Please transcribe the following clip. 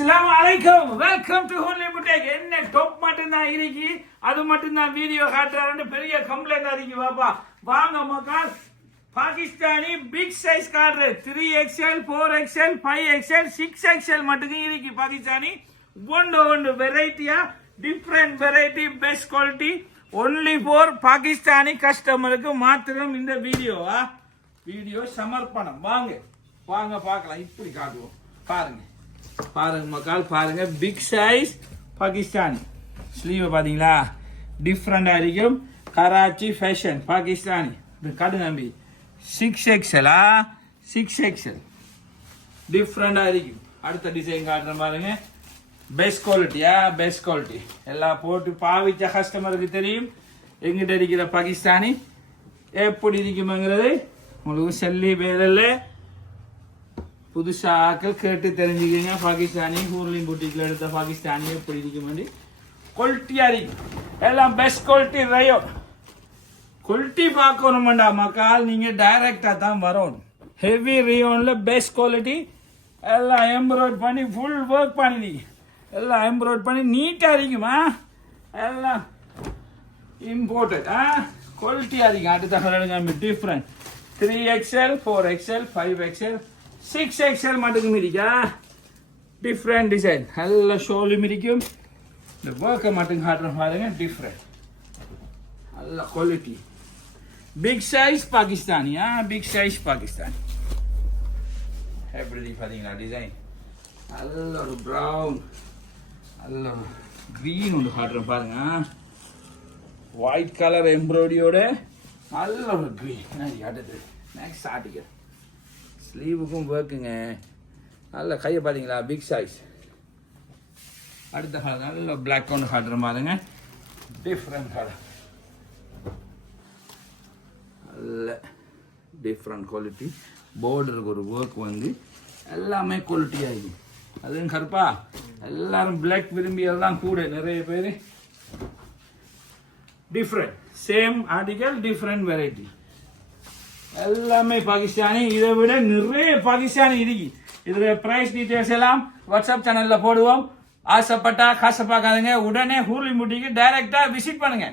அஸ்லாம் வலைக்கம் welcome to only புட்டேக் என்ன டொப் மட்டும்தான் இருக்கு. அது மட்டும்தான் வீடியோ காட்டுறாருன்னு பெரிய கம்ப்ளைண்ட் இருக்கு. பாப்பா வாங்க மக்கா Pakistani big size card three XL four XL five XL six XL மட்டுக்கும் இருக்கு பாகிஸ்தானி. ஒன்று ஒன்று வெரைட்டியா different variety best quality only for Pakistani கஸ்டமருக்கு மாத்திரம் இந்த வீடியோவா வீடியோ சமர்ப்பணம். வாங்க. வாங்க பார்க்கலாம். இப்படி காட்டுவோம். பாருங்கள் பாருங்க மக்கள் பாருங்க. Big size Pakistani. ஸ்லீவை பார்த்தீங்களா டிஃப்ரெண்டாக இருக்கும். கராச்சி ஃபேஷன் பாகிஸ்தானி. இது கடு நம்பி சிக்ஸ் எக்ஸலா சிக்ஸ் எக்ஸல் டிஃப்ரெண்டாக இருக்கும். அடுத்த டிசைன் காட்டுற பாருங்க. பெஸ்ட் குவாலிட்டியா பெஸ்ட் குவாலிட்டி எல்லாம் போட்டு பாவிச்ச கஸ்டமருக்கு தெரியும். எங்கிட்ட இருக்கிற பாகிஸ்தானி. எப்படி இருக்குமாங்கிறது? உங்களுக்கு செல்லி வேலையில் புதுசா கேட்டு தெரிஞ்சுக்கிங்க பாகிஸ்தானி ஹூர்லின் பூட்டிக்கில் எடுத்த பாகிஸ்தானி எப்படி வேண்டி குவாலிட்டியாக இருக்கும் எல்லாம் பெஸ்ட் குவாலிட்டி ரயோ குவாலிட்டி பார்க்கணுமாண்டா மக்கள் நீங்கள் டைரக்டா தான் வரணும். ஹெவி ரியோனில் பெஸ்ட் குவாலிட்டி எல்லாம் எம்ப்ராய்ட் பண்ணி ஃபுல் ஒர்க் பண்ணி எல்லாம் எம்ப்ராய்ட் பண்ணி நீட்டாக இருக்குமா? எல்லாம் இம்போர்ட்டட் ஆ? குவாலிட்டியா இருக்கும் அடுத்த different three XL four XL five XL six XL மட்டும் இருக்கா டிஃப்ரெண்ட் டிசைன் நல்ல ஷோலும் இருக்கும் இந்த ஒர்க்கை மட்டும் காட்டுற பாருங்க டிஃப்ரெண்ட் நல்ல குவாலிட்டி பிக் சைஸ் பாகிஸ்தானியா பிக் சைஸ் பாகிஸ்தான் எப்படி பார்த்தீங்களா டிசைன் நல்ல ஒரு ப்ரௌன் நல்ல ஒரு க்ரீன் ஒன்று காட்டுறேன் பாருங்க ஒயிட் கலர் எம்ப்ராய்டியோட நல்ல ஒரு க்ரீன் அடுத்து? நெக்ஸ்ட் ஆர்டிகல் ஸ்லீவுக்கும் ஒர்க்குங்க நல்ல கையை பார்த்தீங்களா பிக் சைஸ் அடுத்த கலர் நல்ல பிளாக் ஒன்று காட்டுற பாருங்க டிஃப்ரெண்ட் கலர் நல்ல டிஃப்ரெண்ட் குவாலிட்டி போர்டருக்கு ஒரு ஒர்க் வந்து எல்லாமே குவாலிட்டியாக இருக்குது அதுவும் கருப்பா? எல்லாரும் பிளாக் விரும்பியெல்லாம் கூட நிறைய பேர். Different same article different variety எல்லாமே பாகிஸ்தானி. இதை விட நிறைய பாகிஸ்தானி இருக்கு. இதுல பிரைஸ் டீட்டெயில்ஸ் எல்லாம் வாட்ஸ்அப் சேனல்ல போடுவோம். ஆசைப்பட்டா காசை பார்க்காதுங்க. உடனே ஹூர்லி முட்டிக்கு டைரக்டா விசிட் பண்ணுங்க.